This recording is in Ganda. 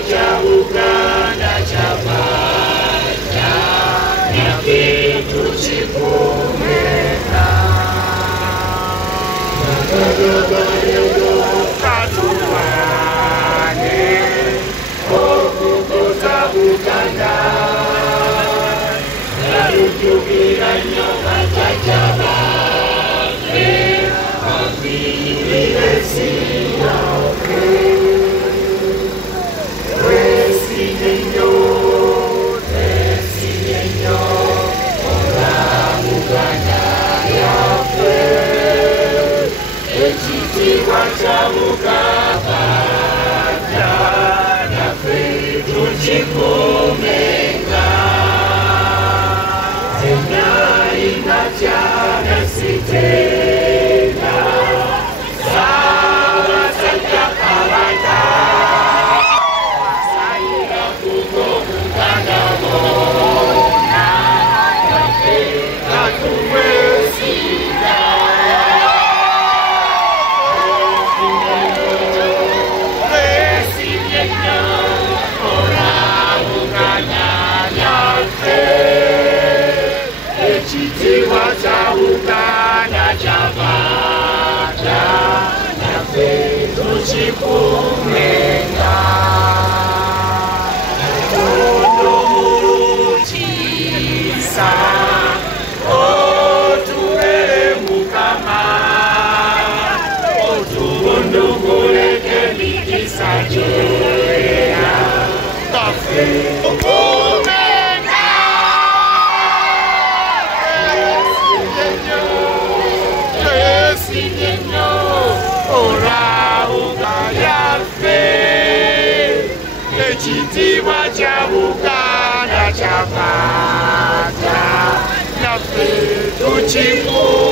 cha Uganda chapata na kitu chikumena katuwane okukoza Uganda nalujugira nnyo katakyabane afiirire siyafe twesigye nnyo ola Uganda yaffe ekitiibwa kya Buganda naffe tukikuumenga zenalina kyana sitenda Saabasajja Kabaka sayira kuko Buganda bonna naffe katubwesigga twesigye nnyo ola Buganda yaffe ekitiibwa kya Uganda kyavata naffe tukikuumenga Katonda omulukiisa otubeere Mukama otubunduguleko emikisa gyoyera naffe twesigye nnyo ola Uganda yaffe ekitiibwa kya Buganda kyavata naffe tukikuumenga